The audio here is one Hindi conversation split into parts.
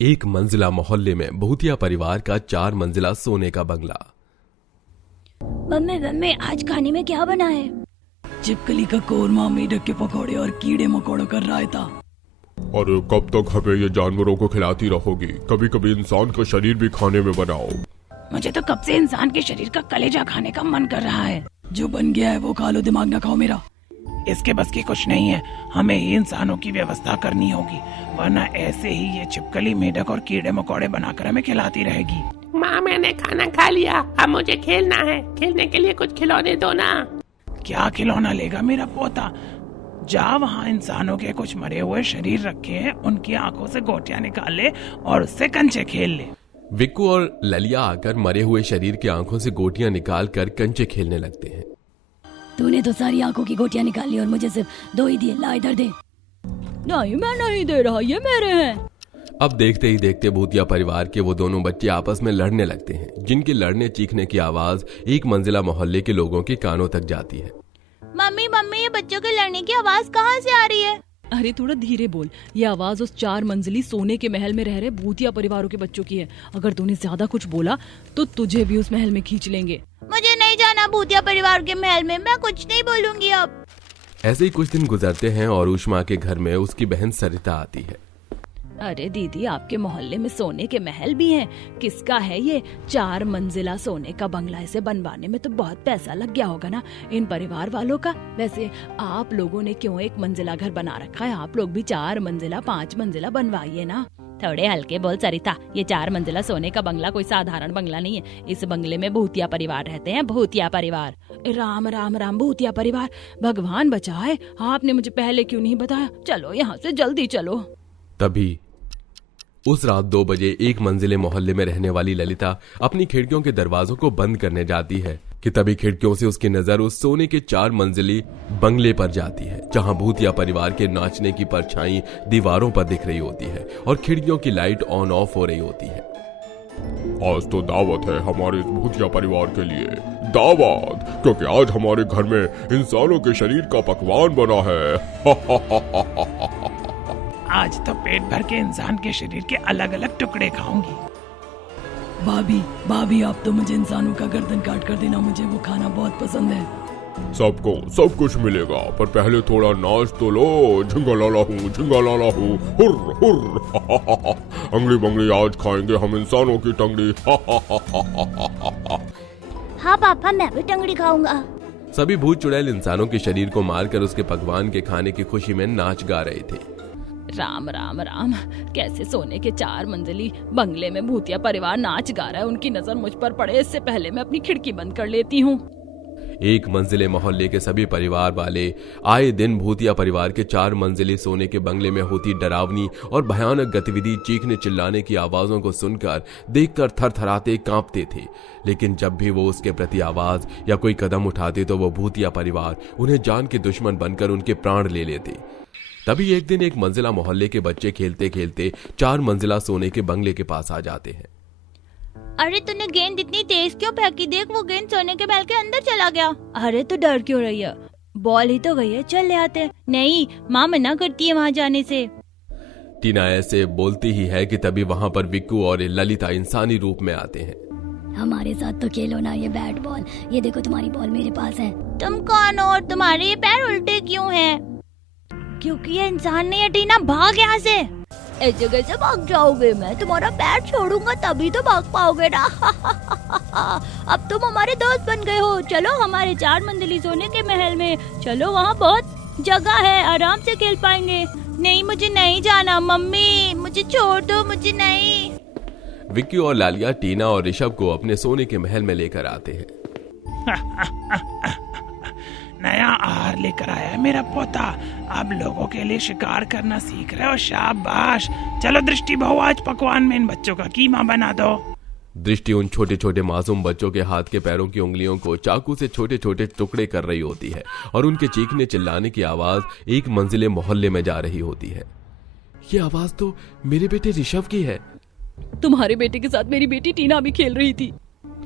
एक मंजिला मोहल्ले में भूतिया परिवार का 4 मंजिला सोने का बंगला। मम्मी आज खाने में क्या बना है? चिपकली का कोरमा, मेढक के पकौड़े और कीड़े मकोड़ों का रायता। अरे कब तक हमें ये जानवरों को खिलाती रहोगी? कभी कभी इंसान का शरीर भी खाने में बनाओ। मुझे तो कब से इंसान के शरीर का कलेजा खाने का मन कर रहा है। जो बन गया है वो खा लो, दिमाग ना खाओ मेरा। इसके बस की कुछ नहीं है, हमें ही इंसानों की व्यवस्था करनी होगी, वरना ऐसे ही ये छिपकली, मेढक और कीड़े मकोड़े बनाकर हमें खिलाती रहेगी। माँ मैंने खाना खा लिया, अब मुझे खेलना है। खेलने के लिए कुछ खिलौने दो ना। क्या खिलौना लेगा मेरा पोता? जा वहाँ इंसानों के कुछ मरे हुए शरीर रखे हैं, उनकी आंखों से गोटियां निकाल ले और उससे कंचे खेल ले। विक्कू और ललिया आकर मरे हुए शरीर की आंखों से गोटियां निकाल कर कंचे खेलने लगते हैं। तूने तो सारी आंखों की गोटियां निकाल ली और मुझे सिर्फ 2 ही दिए। ला इधर दे। नहीं मैं नहीं दे रहा, ये मेरे हैं। अब देखते ही देखते भूतिया परिवार के वो दोनों बच्चे आपस में लड़ने लगते हैं, जिनके लड़ने चीखने की आवाज एक मंजिला मोहल्ले के लोगों के कानों तक जाती है। मम्मी ये बच्चों के लड़ने की आवाज कहाँ से आ रही है? अरे थोड़ा धीरे बोल, ये आवाज उस 4 मंजिली सोने के महल में रह रहे भूतिया परिवारों के बच्चों की है। अगर तूने ज्यादा कुछ बोला तो तुझे भी उस महल में खींच लेंगे। मुझे नहीं जाना भूतिया परिवार के महल में, मैं कुछ नहीं बोलूंगी अब। ऐसे ही कुछ दिन गुजरते हैं और उष्मा के घर में उसकी बहन सरिता आती है। अरे दीदी, आपके मोहल्ले में सोने के महल भी हैं। किसका है ये 4 मंजिला सोने का बंगला? इसे बनवाने में तो बहुत पैसा लग गया होगा ना इन परिवार वालों का। वैसे आप लोगों ने क्यों 1 मंजिला घर बना रखा है? आप लोग भी 4 मंजिला 5 मंजिला बनवाइए ना। थोड़े हल्के बोल सरिता, ये 4 मंजिला सोने का बंगला कोई साधारण बंगला नहीं है। इस बंगले में भूतिया परिवार रहते हैं, भूतिया परिवार। राम राम राम, भूतिया परिवार, भगवान बचाए। आपने मुझे पहले क्यों नहीं बताया? चलो यहाँ से जल्दी चलो। तभी उस रात 2 बजे 1 मंजिले मोहल्ले में रहने वाली ललिता अपनी खिड़कियों के दरवाजों को बंद करने जाती है कि तभी खिड़कियों से उसकी नजर उस सोने के 4 मंजिली बंगले पर जाती है, जहां भूतिया परिवार के नाचने की परछाई दीवारों पर दिख रही होती है और खिड़कियों की लाइट ऑन ऑफ हो रही होती है। आज तो दावत है हमारे इस भूतिया परिवार के लिए, दावत, क्योंकि आज हमारे घर में इंसानों के शरीर का पकवान बना है। आज तो पेट भर के इंसान के शरीर के अलग अलग टुकड़े खाऊंगी। भाभी आप तो मुझे इंसानों का गर्दन काट कर देना, मुझे वो खाना बहुत पसंद है। सबको सब कुछ मिलेगा, पर पहले थोड़ा नाच तो लो। झिंगालाला हूँ, हुर्र हुर्र। अंगली बंगली आज खाएंगे हम इंसानों की टंगड़ी। हाँ पापा, मैं भी टंगड़ी खाऊंगा। सभी भूत चुड़ैल इंसानों के शरीर को मारकर उसके पकवान के खाने की खुशी में नाच गा रहे थे। राम राम राम, कैसे सोने के 4 मंजिली बंगले में भूतिया परिवार नाच गा रहा है। उनकी नजर मुझ पर पड़े इससे पहले मैं अपनी खिड़की बंद कर लेती हूँ। 1 मंजिले मोहल्ले के सभी परिवार वाले आए दिन भूतिया परिवार के 4 मंजिले सोने के बंगले में होती डरावनी और भयानक गतिविधि, चीखने चिल्लाने की आवाजों को सुनकर देखकर थरथराते कांपते थे। लेकिन जब भी वो उसके प्रति आवाज या कोई कदम उठाते तो वो भूतिया परिवार उन्हें जान के दुश्मन बनकर उनके प्राण ले लेते। तभी एक दिन 1 मंजिला मोहल्ले के बच्चे खेलते खेलते 4 मंजिला सोने के बंगले के पास आ जाते हैं। अरे तूने गेंद इतनी तेज क्यों फेंकी? देख वो गेंद सोने के महल के अंदर चला गया। अरे तो डर क्यों रही है? बॉल ही तो गई है, चल ले आते हैं। नहीं, माँ मना करती है वहाँ जाने से। टीना ऐसे बोलती ही है कि तभी वहाँ पर विक्कू और ललिता इंसानी रूप में आते हैं। हमारे साथ तो खेलो ना ये बैट बॉल। ये देखो तुम्हारी बॉल मेरे पास है। तुम कौन हो और तुम्हारे ये पैर उल्टे क्यों हैं? क्योंकि ये इंसान नहीं है। टीना भाग यहाँ से। इस जगह से भाग जाओगे, मैं तुम्हारा पैर छोड़ूंगा तभी तो भाग पाओगे ना। अब तुम हमारे दोस्त बन गए हो। चलो हमारे 4 मंजिली सोने के महल में चलो, वहाँ बहुत जगह है, आराम से खेल पाएंगे। नहीं मुझे नहीं जाना मम्मी, मुझे छोड़ दो, मुझे नहीं। विक्की और लालिया टीना और ऋषभ को अपने सोने के महल में लेकर आते हैं। नया आहार लेकर आया है मेरा पोता, अब लोगों के लिए शिकार करना सीख रहे हो, शाबाश। चलो दृष्टि बहू, आज पकवान में इन बच्चों का कीमा बना दो। दृष्टि उन छोटे छोटे मासूम बच्चों के हाथ के पैरों की उंगलियों को चाकू से छोटे छोटे टुकड़े कर रही होती है और उनके चीखने चिल्लाने की आवाज 1 मंजिले मोहल्ले में जा रही होती है। ये आवाज तो मेरे बेटे ऋषभ की है। तुम्हारे बेटे के साथ मेरी बेटी टीना भी खेल रही थी।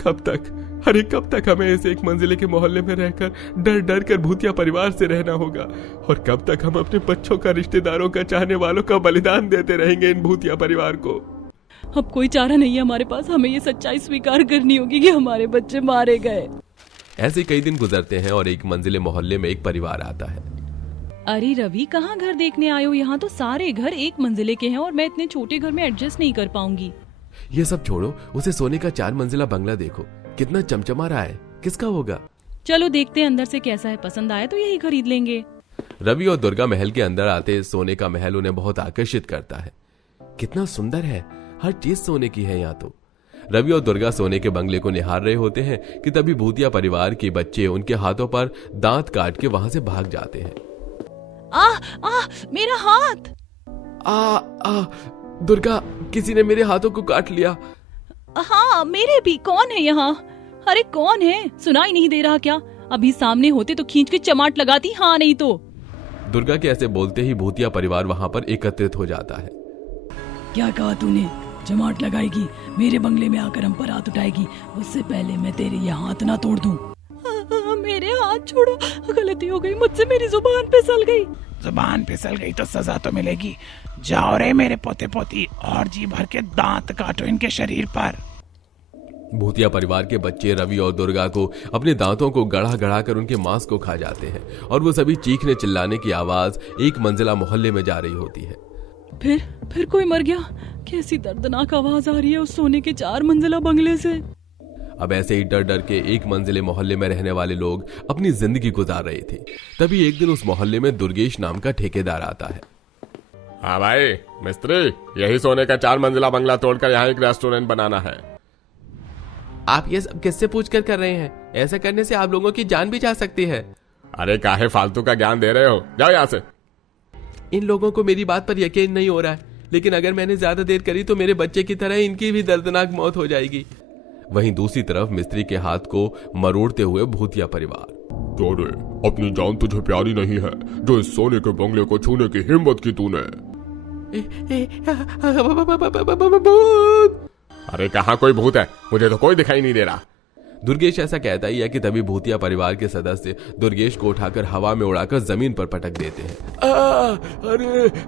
कब तक, अरे कब तक हमें इस 1 मंजिले के मोहल्ले में रहकर डर डर कर भूतिया परिवार से रहना होगा? और कब तक हम अपने बच्चों का, रिश्तेदारों का, चाहने वालों का बलिदान देते रहेंगे इन भूतिया परिवार को? अब कोई चारा नहीं है हमारे पास, हमें ये सच्चाई स्वीकार करनी होगी कि हमारे बच्चे मारे गए। ऐसे कई दिन गुजरते हैं और एक मंजिले मोहल्ले में एक परिवार आता है। अरे रवि, कहाँ घर देखने आए हो? यहाँ तो सारे घर एक मंजिले के हैं और मैं इतने छोटे घर में एडजस्ट नहीं कर पाऊंगी। ये सब छोड़ो, उसे सोने का 4 मंजिला बंगला देखो, कितना चमचमा रहा है। किसका होगा? चलो देखते हैं अंदर से कैसा है, पसंद आया तो यही खरीद लेंगे। रवि और दुर्गा महल के अंदर आते सोने का महल उन्हें बहुत आकर्षित करता है। कितना सुंदर है, हर चीज सोने की है यहाँ तो। रवि और दुर्गा सोने के बंगले को निहार रहे होते हैं कि तभी भूतिया परिवार के बच्चे उनके हाथों पर दांत काट के वहां से भाग जाते हैं। मेरा हाथ! दुर्गा, किसी ने मेरे हाथों को काट लिया। हाँ, मेरे भी। कौन है यहाँ? अरे कौन है? सुनाई नहीं दे रहा क्या? अभी सामने होते तो खींच के चमाट लगाती, हाँ नहीं तो। दुर्गा के ऐसे बोलते ही भूतिया परिवार वहां पर एकत्रित हो जाता है। क्या कहा तूने? चमाट लगाएगी, मेरे बंगले में आकर हम पर हाथ उठाएगी, उससे पहले मैं तेरे ये हाथ ना तोड़ दूं। मेरे हाथ छोड़ो, गलती हो गई मुझसे, मेरी जुबान फिसल गई। जुबान फिसल गई तो सजा तो मिलेगी। जाओ रे मेरे पोते पोती, और जी भर के दांत काटो इनके शरीर पर। भूतिया परिवार के बच्चे रवि और दुर्गा को अपने दांतों को गड़ा गड़ा कर उनके मांस को खा जाते हैं और वो सभी चीखने चिल्लाने की आवाज एक मंजिला मोहल्ले में जा रही होती है। फिर कोई मर गया? कैसी दर्दनाक आवाज आ रही है उस सोने के 4 मंजिला बंगले से। अब ऐसे ही डर डर के एक मंजिले मोहल्ले में रहने वाले लोग अपनी जिंदगी गुजार रहे थे। तभी एक दिन उस मोहल्ले में दुर्गेश नाम का ठेकेदार आता है। हाँ भाई मिस्त्री, यही सोने का 4 मंजिला बंगला तोड़कर यहाँ एक रेस्टोरेंट बनाना है। आप ये सब किससे पूछकर कर रहे हैं? ऐसा करने से आप लोगों की जान भी जा सकती है। अरे काहे फालतू का ज्ञान दे रहे हो, जाओ यहाँ से। इन लोगों को मेरी बात पर यकीन नहीं हो रहा है, लेकिन अगर मैंने ज्यादा देर करी तो मेरे बच्चे की तरह इनकी भी दर्दनाक मौत हो जाएगी। वहीं दूसरी तरफ मिस्त्री के हाथ को मरोड़ते हुए भूतिया परिवार। अरे अपनी जान तुझे प्यारी नहीं है जो इस सोने के बंगले को छूने की हिम्मत की तूने? अरे कहाँ कोई भूत है? मुझे तो कोई दिखाई नहीं दे रहा। दुर्गेश ऐसा कहता ही है कि तभी भूतिया परिवार के सदस्य दुर्गेश को उठाकर हवा में उड़ाकर जमीन पर पटक देते हैं।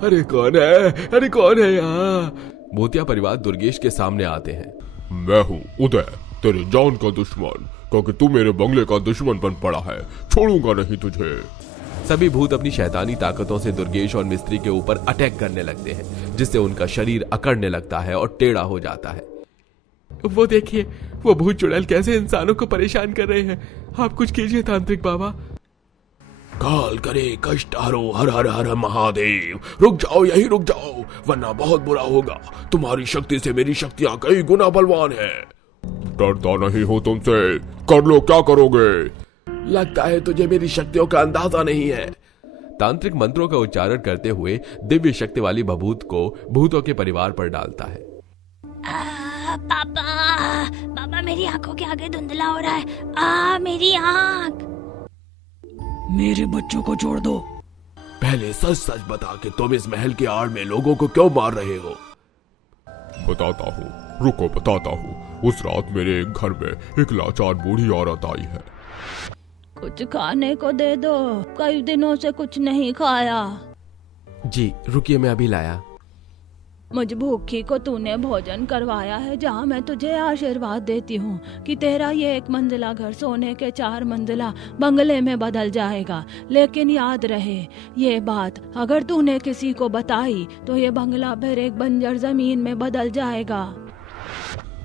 अरे कौन है? अरे कौन है यहाँ? भूतिया परिवार दुर्गेश के सामने आते हैं। मैं हूँ उदय, तेरी जान का दुश्मन, क्योंकि तू मेरे बंगले का दुश्मन बन पड़ा है, छोड़ूंगा नहीं तुझे। सभी भूत अपनी शैतानी ताकतों से दुर्गेश और मिस्त्री के ऊपर अटैक करने लगते हैं, जिससे उनका शरीर अकड़ने लगता है और टेढ़ा हो जाता है। वो देखिए, वो भूत चुड़ैल कैसे इंसानों को परेशान कर रहे हैं। आप कुछ कीजिए तांत्रिक बाबा। काल करे कष्ट हरो, हर हर हर महादेव। रुक जाओ, यही रुक जाओ, वरना बहुत बुरा होगा। तुम्हारी शक्ति से मेरी शक्तियां कई गुना बलवान है। डरता नहीं हो तुमसे, कर लो क्या करोगे? लगता है तुझे मेरी शक्तियों का अंदाजा नहीं है। तांत्रिक मंत्रों का उच्चारण करते हुए दिव्य शक्ति वाली भभूत को भूतों के परिवार पर डालता है। पापा मेरी आंखों के आगे धुंधला हो रहा है। मेरी आंख। मेरे बच्चों को छोड़ दो। पहले सच सच बता कि तुम इस महल के आड़ में लोगों को क्यों मार रहे हो? बताता हूँ, रुको बताता हूँ। उस रात मेरे एक घर में एक लाचार बूढ़ी औरत आई है। कुछ खाने को दे दो, कई दिनों से कुछ नहीं खाया। जी रुकिए, मैं अभी लाया। मुझ भूखी को तूने भोजन करवाया है, जहाँ मैं तुझे आशीर्वाद देती हूँ कि तेरा ये 1 मंजिला घर सोने के 4 मंजिला बंगले में बदल जाएगा। लेकिन याद रहे ये बात, अगर तूने किसी को बताई तो ये बंगला फिर एक बंजर जमीन में बदल जाएगा।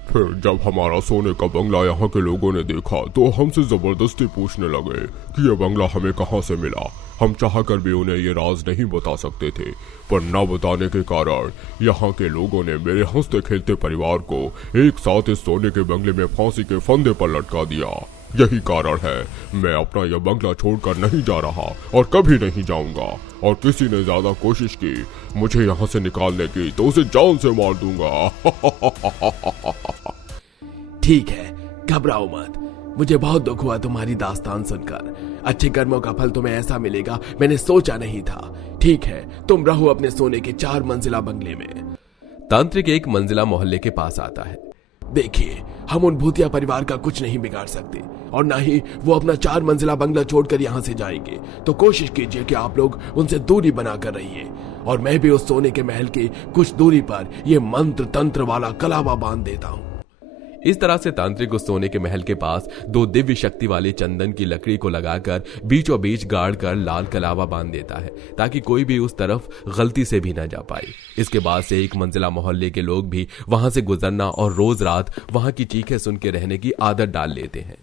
फिर जब हमारा सोने का बंगला यहाँ के लोगों ने देखा तो हमसे जबरदस्ती पूछने लगे कि ये बंगला हमें कहाँ से मिला। हम चाहकर भी उन्हें ये राज नहीं बता सकते थे, पर न बताने के कारण यहाँ के लोगों ने मेरे हंसते खेलते परिवार को एक साथ इस सोने के बंगले में फांसी के फंदे पर लटका दिया। यही कारण है मैं अपना यह बंगला छोड़कर नहीं जा रहा और कभी नहीं जाऊंगा। और किसी ने ज्यादा कोशिश की मुझे यहाँ से निकालने की तो उसे जान से मार दूंगा। ठीक है, घबराओ मत। मुझे बहुत दुख हुआ तुम्हारी दास्तान सुनकर। अच्छे कर्मों का फल तुम्हें ऐसा मिलेगा मैंने सोचा नहीं था। ठीक है, तुम रहो अपने सोने के 4 मंजिला बंगले में। तांत्रिक 1 मंजिला मोहल्ले के पास आता है। देखिए, हम उन भूतिया परिवार का कुछ नहीं बिगाड़ सकते और ना ही वो अपना 4 मंजिला बंगला छोड़कर यहाँ से जाएंगे। तो कोशिश कीजिए कि आप लोग उनसे दूरी बनाकर रहिए। और मैं भी उस सोने के महल के कुछ दूरी पर ये मंत्र तंत्र वाला कलावा बांध देता हूँ। इस तरह से तांत्रिक उस सोने के महल के पास 2 दिव्य शक्ति वाले चंदन की लकड़ी को लगाकर बीचों बीच गाड़ कर लाल कलावा बांध देता है, ताकि कोई भी उस तरफ गलती से भी न जा पाए। इसके बाद से 1 मंजिला मोहल्ले के लोग भी वहां से गुजरना और रोज रात वहां की चीखें सुन के रहने की आदत डाल लेते हैं।